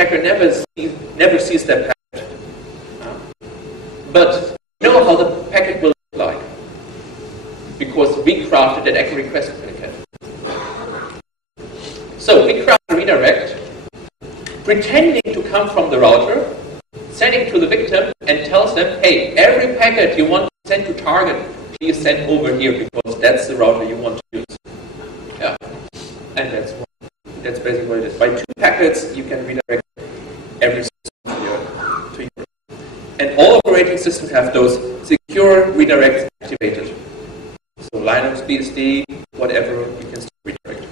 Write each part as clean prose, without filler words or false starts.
attacker never sees that packet. But you know how the packet will look like, because we crafted an ACK request predicate. So we craft a redirect, pretending to come from the router, sending to the victim, and tells them, hey, every packet you want to send to target, please send over here, because that's the router you want to use. Yeah, and that's basically what it is. By 2 packets, you can redirect every system to your. And all operating systems have those secure redirects activated. So Linux, BSD, whatever, you can still redirect.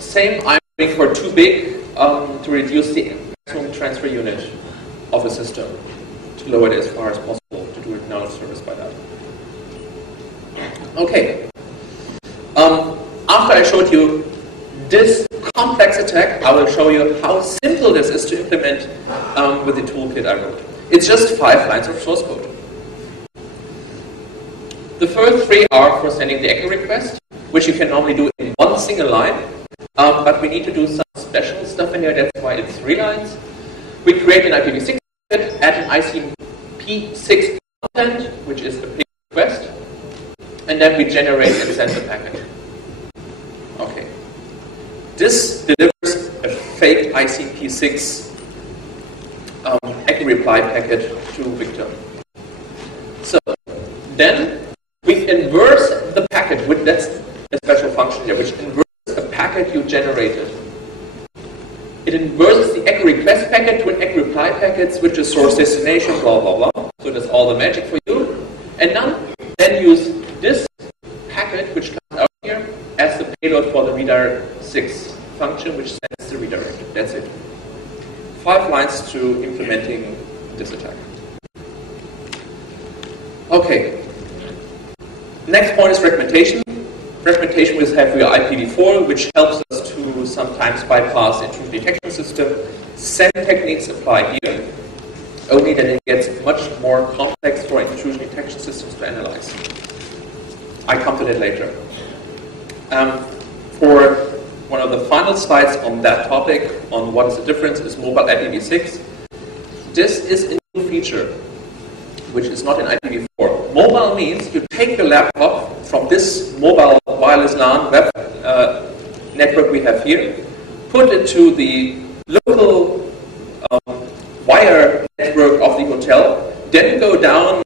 Same I'm doing for 2 big to reduce the maximum transfer unit of a system, to lower it as far as possible, to do a denial of service by that. Okay. After I showed you this complex attack, I will show you how simple this is to implement with the toolkit I wrote. It's just 5 lines of source code. The first 3 are for sending the ACK request, which you can normally do in 1 single line, but we need to do some special stuff in here, that's why it's 3 lines. We create an IPv6 packet, add an ICP6 content, which is a ping request, and then we generate and send the packet. Okay. This delivers a fake ICP6 ACK reply packet to victim. So then we inverse the packet, that's a special function here, which inverts a packet you generated. It inverses the ACK request packet to an ACK reply packet, switches source destination, blah, blah, blah. So that's all the magic for you. And then use this packet, which comes out here, as the payload for the redirect 6 function, which sends the redirect. That's it. 5 lines to implementing this attack. Okay. Next point is fragmentation. Fragmentation will have your IPv4, which helps us to sometimes bypass the intrusion detection system. Same techniques apply here, only that it gets much more complex for intrusion detection systems to analyze. I come to that later. For one of the final slides on that topic, on what is the difference, is mobile IPv6. This is a new feature, which is not in IPv4. Mobile means you take your laptop from this mobile wireless LAN web network we have here, put it to the local wire network of the hotel, then go down,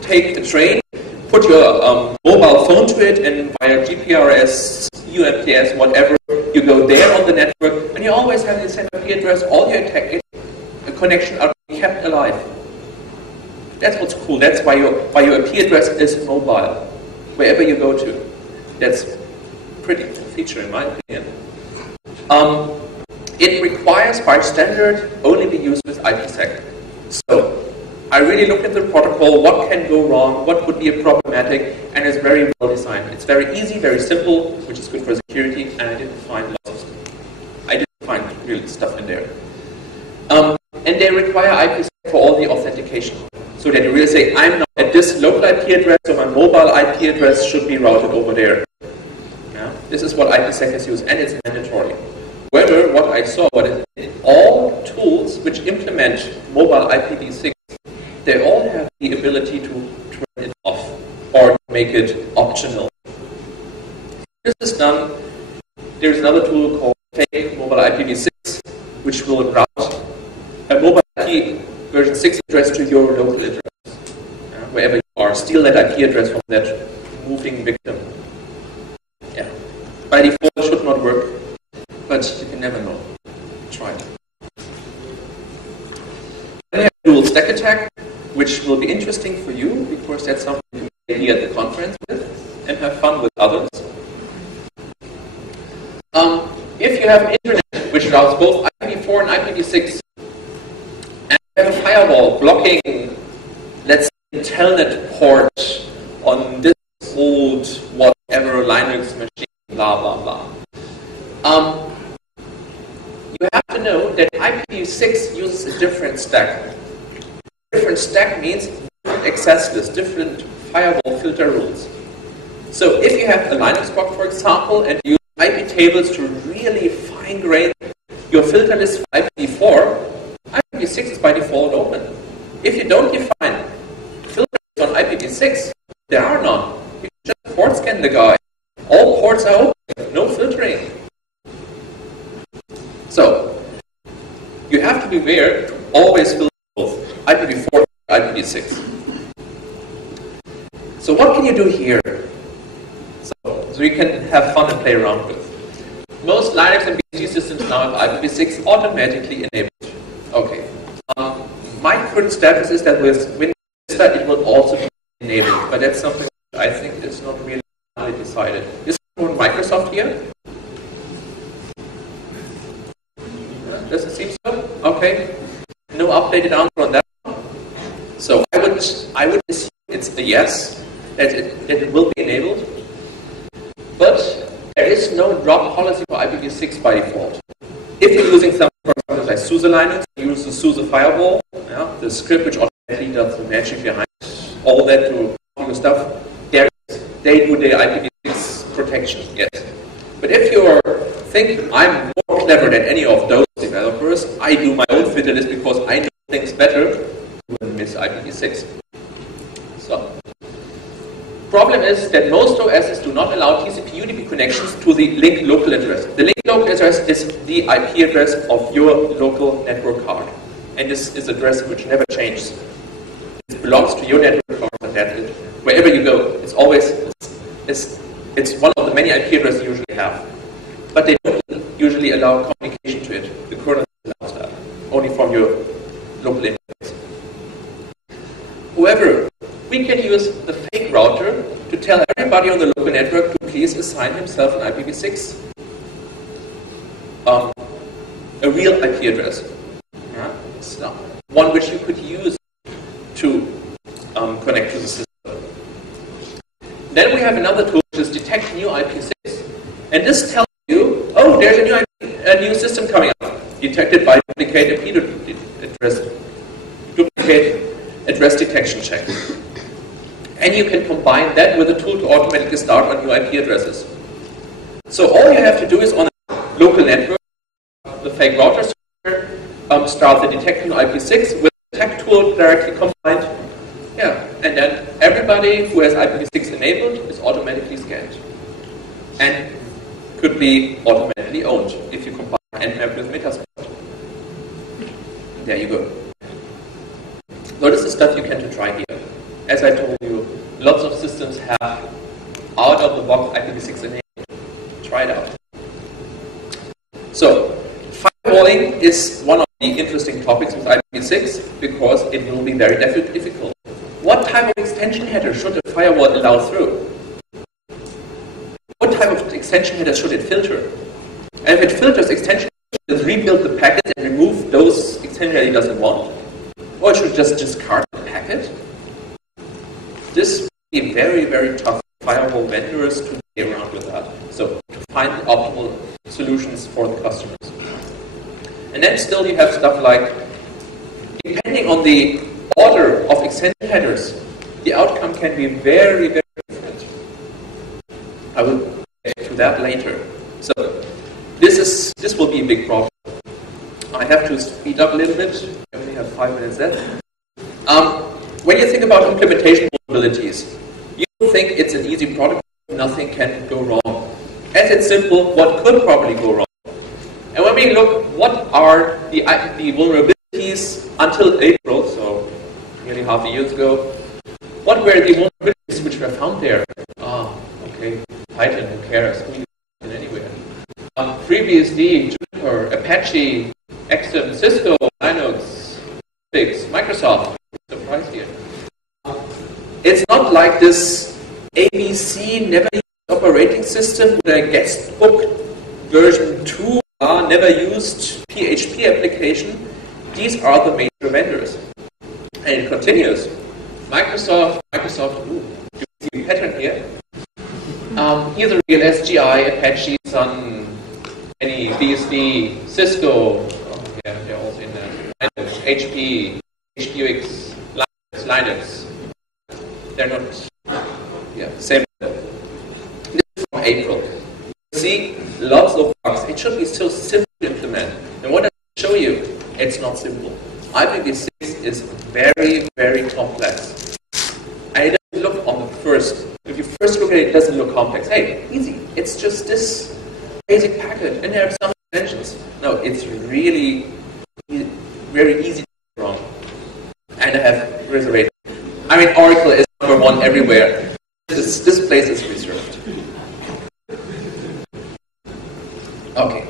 take a train, put your mobile phone to it, and via GPRS, UMTS, whatever, you go there on the network, and you always have the same IP address. All your connection are kept alive. That's what's cool. That's why your IP address is mobile, wherever you go to. That's a pretty cool feature, in my opinion. It requires, by standard, only be used with IPsec. So, I really looked at the protocol, what can go wrong, what would be a problematic, and it's very well designed. It's very easy, very simple, which is good for security, and I didn't find lots of stuff. I didn't find real stuff in there. And they require IPsec for all the authentication. So that you really say, I'm now at this local IP address, so my mobile IP address should be routed over there. Yeah? This is what IPsec is used, and it's mandatory. However, what I saw was that all tools which implement mobile IPv6, they all have the ability to turn it off or make it optional. This is done. There's another tool called fake mobile IPv6, which will route a mobile IP version 6 address to your local address, wherever you are. Steal that IP address from that moving victim. Yeah. By default, it should not work, but you can never know. Try it. Then we have dual stack attack, which will be interesting for you, because that's something you can play here at the conference with and have fun with others. If you have an internet which routes both IPv4 and IPv6, and you have a firewall blocking, let's say, a telnet port on this old whatever Linux machine, blah, blah, blah. You have to know that IPv6 uses a different stack. Different stack means different access lists, different firewall filter rules. So if you have a Linux box, for example, and you use IP tables to really fine-grain your filter list for IPv4, IPv6 is by default open. If you don't define filters on IPv6, there are none. You can just port scan the guy. All ports are open, no filtering. So, you have to be aware to always filter both IPv4 and IPv6. So what can you do here? So you can have fun and play around with. Most Linux and BSD systems now have IPv6 automatically enabled. Okay. My current status is that with Windows Vista it will also be enabled, but that's something I think is not really decided. Is Microsoft here? Does it seem so? Okay. No updated answer on that one. So I would assume it's a yes, that it will be enabled. But there is no drop policy for IPv6 by default. If you're using something, for example, like SUSE Linux, you use the SUSE firewall, the script which automatically does the magic behind all that to do stuff, they do the IPv6 protection, yes. But if you think I'm more clever than any of those developers, I do my own filter list because I know things better, you will miss IPv6. So, problem is that most OSs do not allow TCP/UDP connections to the link local address. The link local address is the IP address of your local network card. And this is an address which never changes. It belongs to your network card, and that is, wherever you go, it's always, it's one of the many IP addresses you usually have. But they don't usually allow communication to it. The kernel allows that, only from your local interface. However, we can use the fake router to tell everybody on the local network to please assign himself an IPv6, a real IP address. So, one which you could use to connect to the system. Then we have another tool which is detect new IPv6, and this tells you, oh, there's a new system coming up, detected by duplicate address detection check. And you can combine that with a tool to automatically start on new IP addresses. So all you have to do is on a local network, the fake router server, start the detect new IP6 with the tech tool directly combined. Yeah, and then everybody who has IPv6 enabled is automatically scanned. And could be automatically owned if you combine nmap with Metascopy. There you go. So this is stuff you can try here. As I told you, lots of systems have out-of-the-box IPv6 enabled. Try it out. So, firewalling is one of the interesting topics with IPv6 because it will be very difficult. What type of extension header should a firewall allow through? What type of extension header should it filter? And if it filters extension headers, rebuild the packet and remove those extension headers it doesn't want? Or it should just discard the packet? This would be very, very tough for firewall vendors to play around with that. So, to find the optimal solutions for the customers. And then still you have stuff like, depending on the order of extension headers, the outcome can be very, very different. I will get to that later. So, this will be a big problem. I have to speed up a little bit. I only have 5 minutes left. When you think about implementation vulnerabilities, you think it's an easy product, nothing can go wrong. As it's simple, what could probably go wrong? And when we look, what are the vulnerabilities until April, so nearly half a year ago, what were the vulnerabilities which were found there? Okay, Python, who cares? Who uses Python anywhere? FreeBSD, Juniper, Apache, XM, Cisco, Linux, Microsoft. Surprise here. It's not like this ABC never used operating system with a guest book version 2 never used PHP application. These are the major vendors. And it continues. Microsoft, ooh, you see a pattern here. Here's a real SGI, Apache, Sun, any BSD, Cisco, yeah, they're also in there. HP, HQX, Linux. They're not, same. This is from April. You see lots of bugs. It should be so simple to implement. And It's not simple. IPv6 is very, very complex. And it doesn't look on the first. If you first look at it, it doesn't look complex. Hey, easy. It's just this basic packet, and there are some extensions. No, it's really very easy to do wrong. And I have reservation. I mean, Oracle is #1 everywhere. This place is reserved. Okay.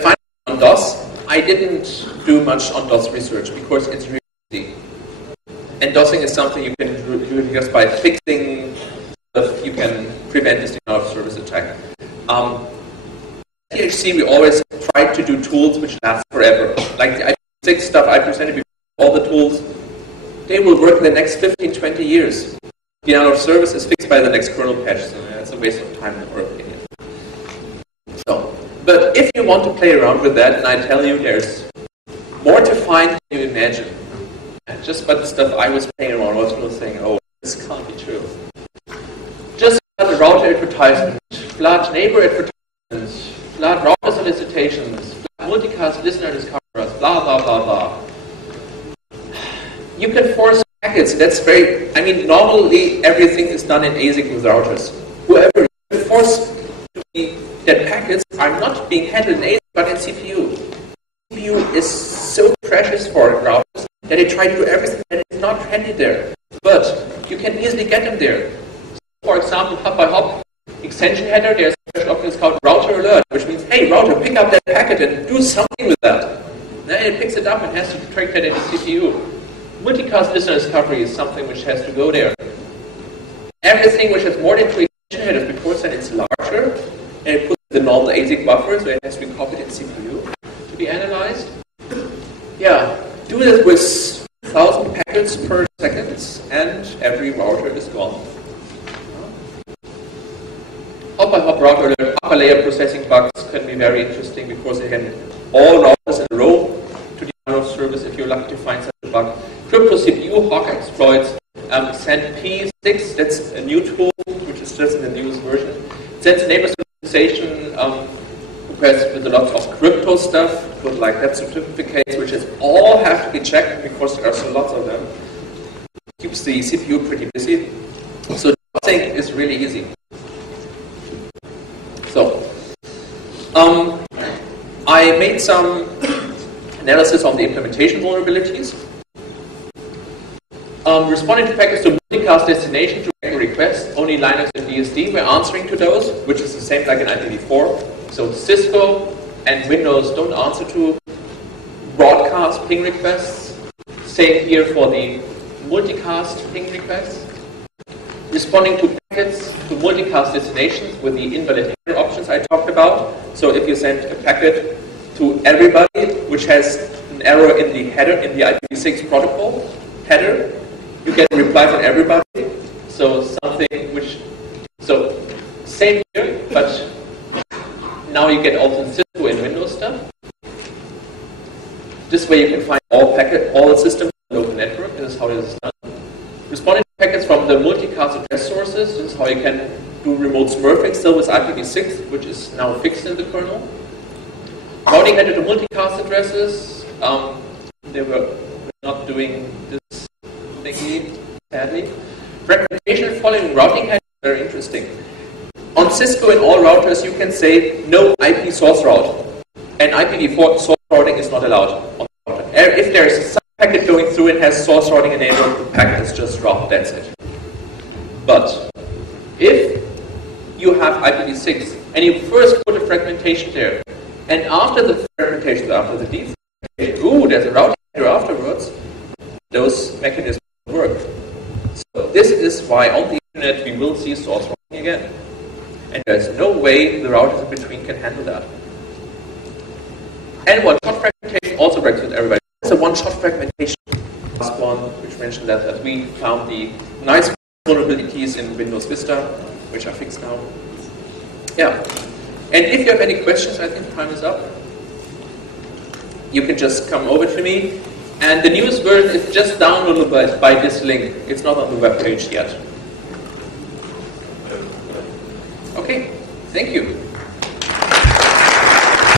Finally, on DOS, I didn't do much on DOS research because it's really easy. And DOSing is something you can do just by fixing stuff. You can prevent this denial of service attack. At THC, we always try to do tools which last forever. Like the IPv6 stuff I presented before, all the tools, they will work in the next 15, 20 years. Denial of service is fixed by the next kernel patch, so that's a waste of time in our opinion. So, but if you want to play around with that, and I tell you there's more to find than you imagine. And just by the stuff I was playing around, I was saying, oh, this can't be true. Just flood router advertisement, flood neighbor advertisements, flood router solicitations, flood multicast listener discoverers, blah, blah, blah, blah. You can force packets. That's very, I mean, normally everything is done in ASIC with routers. Whoever you can force to be that packets are not being handled in ASIC but in CPU. CPU is so precious for routers that they try to do everything that is not handy there. But you can easily get them there. So for example, hop by hop extension header, there's a special object called router alert, which means, hey, router, pick up that packet and do something with that. Then it picks it up and has to track that into CPU. Multicast listener discovery is something which has to go there. Everything which has more than 2 extension headers because then it's larger, and it puts the normal ASIC buffer, so it has to be copied in CPU to be analyzed. Yeah, do this with 1,000 packets per second, and every router is gone. Hop-by-hop router alert, upper layer processing bugs can be very interesting because they can all routers in a row to denial of service if you're lucky to find such a bug. Crypto CPU hawk exploits, send P6, that's a new tool which is just in the newest version. Sends neighbor certification requests with a lot of crypto stuff, with like that certificates, which is all have to be checked because there are so lots of them. Keeps the CPU pretty busy. So DOSing is really easy. So, I made some analysis on the implementation vulnerabilities. Responding to packets to multicast destination to make a request, only Linux and BSD were answering to those, which is the same like in IPv4. So Cisco and Windows don't answer to broadcast ping requests. Same here for the multicast ping requests. Responding to packets to multicast destinations with the invalid header options I talked about. So if you send a packet to everybody, which has an error in the header, in the IPv6 protocol header, you get a reply from everybody. So something which, so same here, but now you get also Cisco and Windows stuff. This way you can find all the systems on the local network. This is how this is done. Responding to packets from the multicast address sources. This is how you can do remote smurfing still with IPv6, which is now fixed in the kernel. Routing header to multicast addresses. They were not doing this thingy, sadly. Fragmentation following routing header is very interesting. On Cisco and all routers, you can say no IP source route, and IPv4 source routing is not allowed on the router. If there is some packet going through and has source routing enabled, the packet is just dropped. That's it. But if you have IPv6 and you first put a fragmentation there, and after the fragmentation, after the defragmentation, ooh, there's a routing header afterwards, those mechanisms work. So this is why on the internet we will see source routing again. And there's no way the routers in between can handle that. And one-shot fragmentation also works with everybody. It's a one-shot fragmentation. Last one, which mentioned that we found the nice vulnerabilities in Windows Vista, which are fixed now. Yeah. And if you have any questions, I think time is up. You can just come over to me. And the newest version is just downloadable by this link. It's not on the web page yet. Okay, thank you.